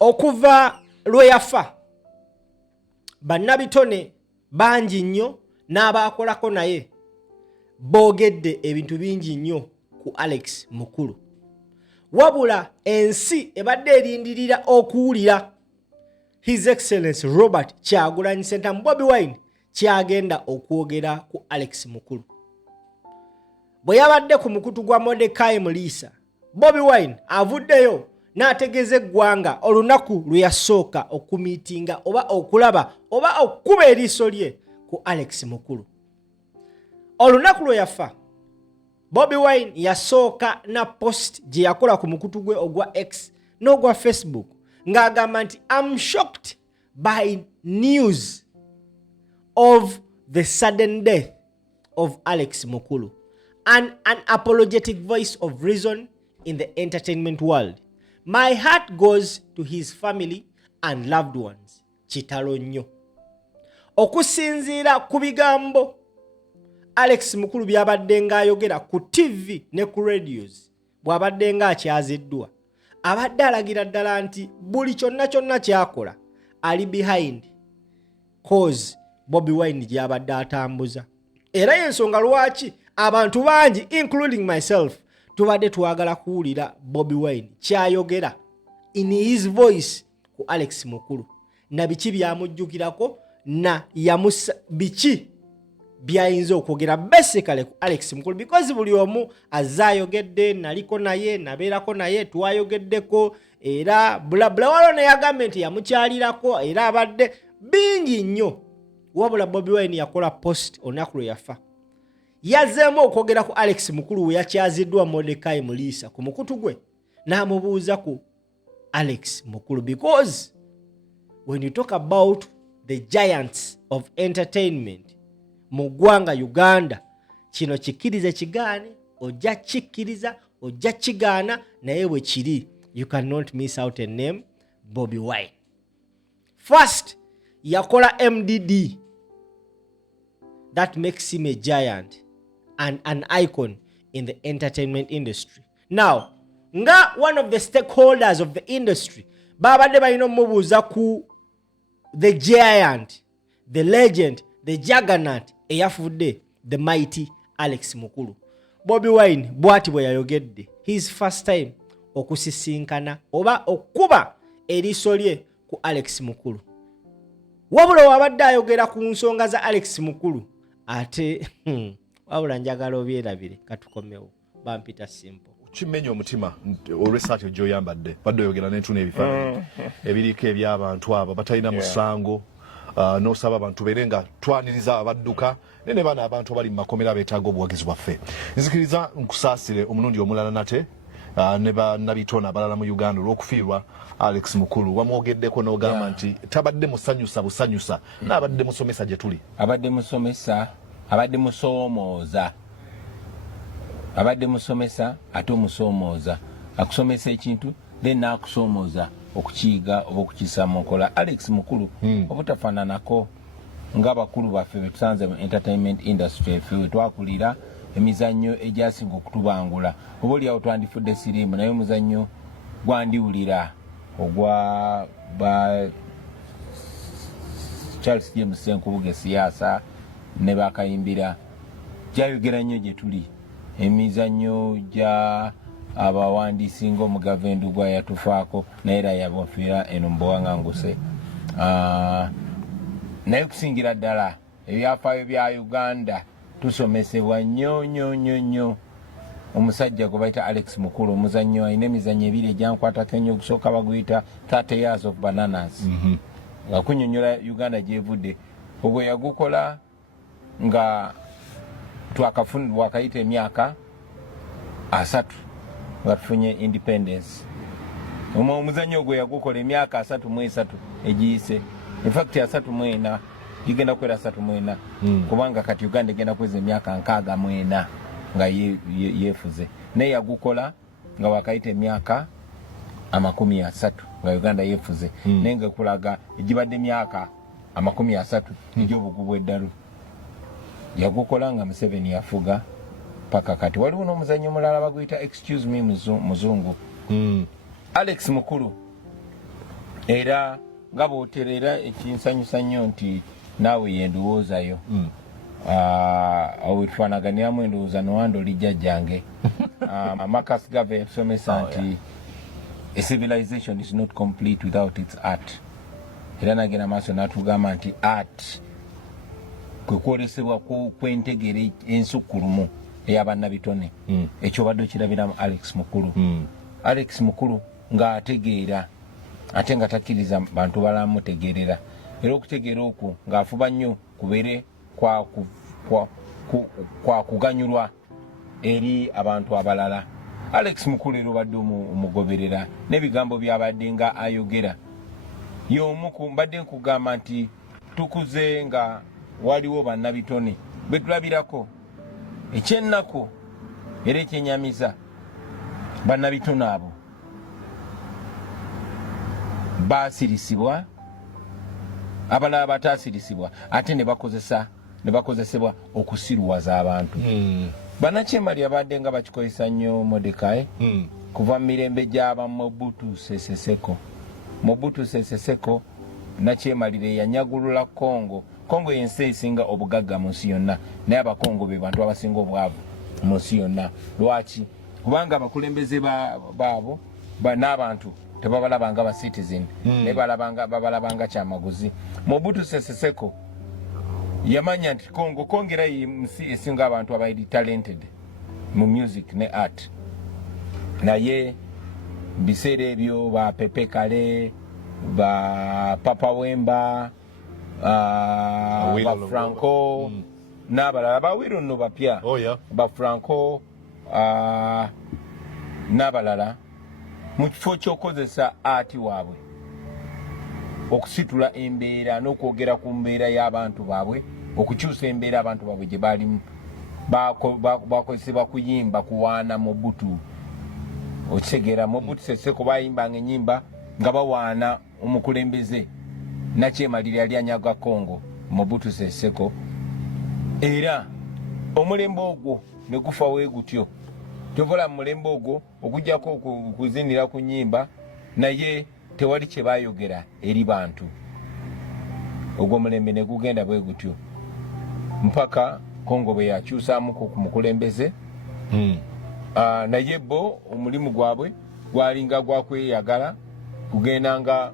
okuva lwe yafa bannabitone bangi nnyo n'abaakolako naye boogedde ebintu bingi nnyo ku Alex Mukulu. Wabula ensi ebadde erindirira okuwulira His Excellency Robert Kyagulanyi Ssentamu Bobi Wine kyagenda okwogera ku Alex Mukulu. Bwe yabadde ku mukutu gwa Mordecai Mulisa, Bobi Wine avuddeyo n'ategeeza eggwanga olunaku lwe yasooka okumiitinga oba okulaba oba okukuba eriiso lye ku Alex Mukulu. Olunaku lwe yafa, Bobi Wine yasooka na post gye yakola ku mukutu gwe ogwa X n'ogwa Facebook ng'agamba nti I'm shocked by news of the sudden death of Alex Mukulu, an unapologetic voice of reason in the entertainment world. My heart goes to his family and loved ones. Kitalo nnyo. Okusinziira ku bigambo Alex Mukulu byabadde ng'ayogera ku TV ne ku radios bw'abadde ng'akyaziddwa, abadde alagira ddala nti buli kyonna kyakola ali behind cause Bobi Wine gy'abadde atambuza. Era y'ensonga lwaki abantu bangi including myself tubadde twagala kuwulira Bobi Wine kyayogera in his voice ku Alex Mukulu, na biki byamujjukirako na yamusa biki byayinza okwogera basically ku Alex Mukulu, because buli omu azayogedde, naliko naye, nabeerako naye, twayogeddeko era bulabula waliwo ne yagambye nti yamukyalirako era abadde bingi nnyo. Wabula Bobi Wine yakola post olunaku lwe yafa, yazzeemu okwogera ku Alex Mukulu we yakyaziddwa Mordecai Mulisa ku mukutu gwe, n'amubuuza ku Alex Mukulu, because when you talk about the giants of entertainment mu ggwanga Uganda, kino kikirize kigaane, ojja kikkiriza, ojja kigaana, naye bwe kiri you cannot miss out a name, Bobi Wine. First, yakola MDD. That makes him a giant and an icon in the entertainment industry. Now, nga one of the stakeholders of the industry, babadde balina mubuuza ku the giant, the legend, the juggernaut eyafudde, the mighty Alex Mukulu. Bobi Wine bwati bwe yayogedde his first time okusisinkana oba okuba eriiso lye ku Alex Mukulu. Wabula wabadde ayogera ku nsonga za Alex Mukulu ate wabula njagala obyerabire katukomewo bampita simple. Kimenya omutima olw'essaati gy'oyambadde badde oyogera n'entuna ebifaananyi ebiriko eby'abantu abo batalina musango, n'osaba abantu beere nga twaniriza abadduka ne bana abantu abali mu makomera beetaaga obuwagizi bwaffe. Nzikiriza nkusaasire omulundi omulala nate ne bannabitona abalala mu Uganda olw'okufiirwa Alex Mukulu. Wamwogeddeko n'ogamba nti tabadde musanyusa busanyusa, n'abadde musomesa gye tuli. Abadde musomesa, abadde musoomooza. Abadde musomesa ate omusoomooza. Akusomesa ekintu then n'akusoomooza okukiyiga oba okukisa mu nkola. Alex Mukulu obutafaananako ng'abakulu baffe be tusanze mu entertainment industry efe twakulira emizannyo egyasinga okutubangula. Oba oliawo twandifudde sirimu naye omuzannyo gwandiwulira ogwa ba Charles James Senkubuge siyaasa ne bakayimbira gyayogera nnyo gye tuli. Emizannyo gya abawandiisi ng'omugavendu gwa yatufaako naye era yabafiira eno mbowanganguse. Naye kusingira ddala ebyafaayo bya Uganda tusomesebwa nnyo. Omusajja gwe bayita Alex Mukulu omuzannyo alina emizannyo ebiri egyankwatako ennyo, okusooka baguyita 30 years of bananas. Nga kunnyonnyola Uganda gyevudde. Ogwo yagukola nga twakayita emyaka 3 nga tufunye independence. Omuzannyo ogwo yagukola emyaka 33 egiyise. In fact 34 igenda kwera 34 kubanga kati Uganda egenda kweza emyaka 64 nga yefuze. Naye yagukola nga wakayita emyaka 30 nga Uganda yefuze. Naye nga kulaga egibadde emyaka 30 egy'obugubu eddalu. Yagukola nga Museveni yafuga paka kati. Waliwo n'omuzannyo mulala baguyita excuse me muzungu. Alex Mukulu era nga bw'oterera ekinsanyusa nnyo nti naawe yendowoozayo wetufaanaganiramu endowooza nowanda oli jjajjange Marcus Garvey yatusomesa nti a civilization is not complete without its art. Era nagenda maaso n'atugamba nti art kwe kwolesebwa kw'entegere ensukkulumu ey'abannabitone. Ekyo obadde okirabiramu Alex Mukulu. Alex Mukulu ng'ategeera ate nga takkiriza bantu balala mutegeerera. Era okutegeera okwo ng'afuba nnyo kubeere kwa kuganyulwa eri abantu abalala. Alex Mukulu era obadde omugoberera n'ebigambo by'abadde nga ayogera. Y'omu mbadde nkugamba nti tukuze nga waliwo bannabitone betulabirako ekyennaku era ekyenyamiza bannabitone abo baasirisibwa abalala bataasirisibwa ate ne bakozesebwa okusiruwaza abantu. Bannakyemali abadde nga bakikozesa nnyo Mordecai kuva mu mirembe gy'aba Mobutu Sese Seko. Mobutu Sese Seko Nakyemalire yanyagulula Congo. Congo yensi esinga obugagga mu nsi yonna, naye abakongo be bantu abasinga obwavu mu nsi yonna. Lwaki? Kubanga abakulembeze baabo n'abantu tebabalabanga ba citizen, naye babalabanga kyamaguzi. Mobutu Sese Seko yamanya nti Congo era yensi esinga abantu abaali talented mu music ne art. Naye biseera ebyo ba Pepe Kale, ba Papa Wemba, ba Franco n'abalala bawiro nno bapya ba Franco n'abalala mu kifo ky'okozesa ati waabwe okusitula embeera n'okwogera ku mbeera y'abantu baabwe, okukyusa embeera abantu baabwe gye baalimu. Bakozesebwa kuyimba kuwaana Mobutu. Okitegeera Mobutu Sese Seko bayimbanga ennyimba nga bawaana omukulembeze Nakyemalire yali anyaga Congo, Mobutu Sese Seko. Era omulembe ogwo ne gufa bwe gutyo. Tovola mu mulembe ogwo okujjako okuzinira ku nnyimba naye tewali kye baayogera eri bantu. Ogwo mulembe ne gugenda bwe gutyo mpaka Congo bwe yakyusaamuko ku mukulembeze. Naye bo omulimu gwabwe gwalinga gwakweyagala kugenda nga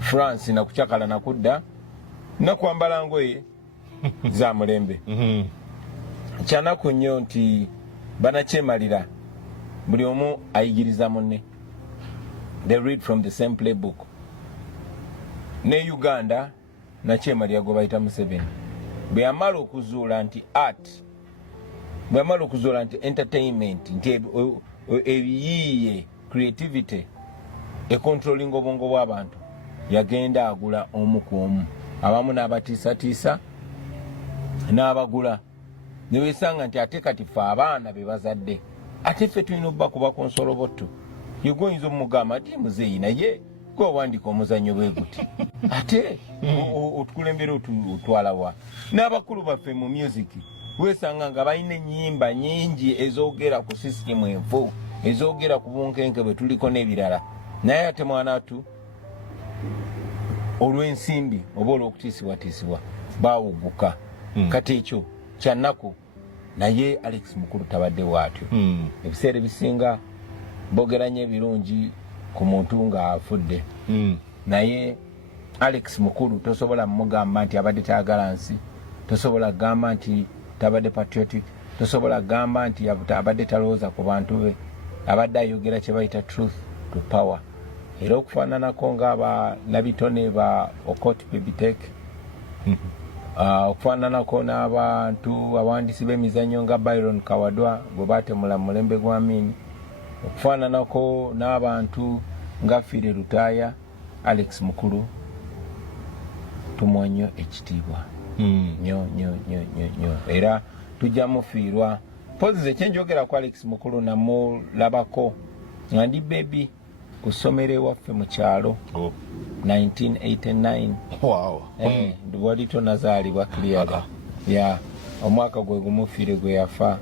France na kuchakala na kudda na kwambala ngoye za mulembe. Kyanaku nnyo nti Banakyemalira buli omu ayigiriza munne. They read from the same playbook. Ne Uganda Nakyemalira gwe bayita Museveni bwe yamala okuzuula nti art, bwe yamala okuzuula nti entertainment, nti ebiyiiye creativity econtrolling obwongo bw'abantu, yagenda agula omu ku omu, abamu n'abatiisatiisa n'abagula. Ne weesanga nti ate kati ffe abaana be bazadde ate ffe tulina obba kuba konsolobotto. Yegwe oyinza omugamba ati muzeeyi naye gwe owandika omuzannyo bwe guti ate otukulembera otwalawa. N'abakulu baffe mu music weesanga nga balina ennyimba nnyingi ezoogera ku sisitemu enfu, ezoogera ku bunkenke bwe tuliko n'ebirala, naye ate mwanatu olw'ensimbi oba olw'okutiisibwatiisibwa baawuguka. Kati ekyo kyannaku, naye Alex Mukulu tabadde bw'atyo. Ebiseera ebisinga boogera nnyo ebirungi ku muntu ng'afudde, naye Alex Mukulu tosobola mugamba nti abadde tayagala nsi, tosobola kugamba nti tabadde patriotic, tosobola kugamba nti abadde talowooza ku bantu be. Abadde ayogera kye bayita truth to power. Era okufaananako ng'abanabitone ba Okot Bibitek, okufaananako n'abantu abawandiisi b'emizannyo nga Byron Kawadwa bwe baatemula mu mulembe gwa Amin, okufaananako n'abantu nga Fire Lutaaya, Alex Mukulu tumuwa nnyo ekitiibwa nnyo nnyo nnyo nnyo nnyo, era tujja mufiirwa. Pozi ekyenjogera ku Alex Mukulu namulabako nga ndi bebi ku ssomero ewaffe mu kyalo 1989. Wali tonazaalibwa clearly. Omwaka gwe gumufiire gwe yafa.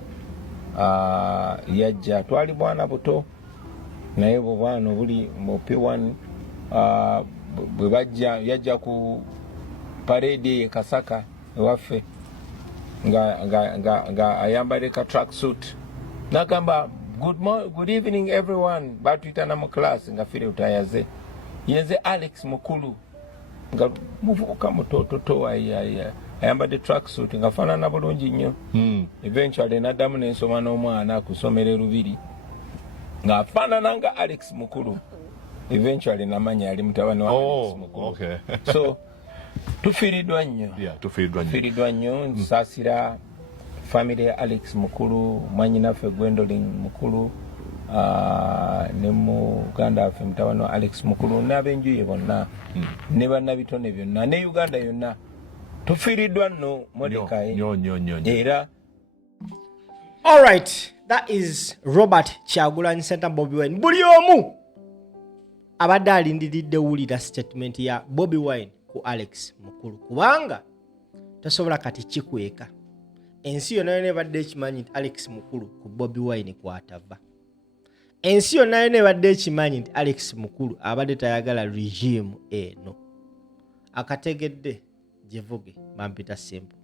Yajja twali bwana buto naye bwe bwana buli mu P1 bwe bajja yajja ku parade ye Kasaka ewaffe nga ayambadde ka tracksuit n'agamba good evening everyone batuyitana mu class nga fire utayaze yenze Alex Mukulu nga muvubuka mutototo ayambadde tracksuit nga faanana bulungi nnyo. Eventually n'addamu n'ensoma n'omwana kusomera Lubiri ng'afaanana nga Alex Mukulu. Eventually namanya ali mutabani wa Alex Mukulu. Okay. So tufiiriddwa nnyo. Yeah, tufiiriddwa nnyo nsaasira family ya Alex Mukulu, mwanyinaffe Gwendolyn Mukulu, ne muganda waffe mutabani wa Alex Mukulu n'ab'enjuye bonna ne bannabitone byonna ne Uganda yonna tufiiriddwa nno Mordecai era. All right, that is Robert Kyagulanyi Ssentamu Bobi Wine. Buli omu abadde alindiridde wulira statement ya Bobi Wine ku Alex Mukulu kubanga tasobola kati kikweka. Ensi yonna yonna ebadde ekimanyi nti Alex Mukulu ku Bobi Wine kwatava. Ensi yonna yonna ebadde ekimanyi nti Alex Mukulu abadde tayagala regime eno. Akategedde Jevuge Mampita Simple.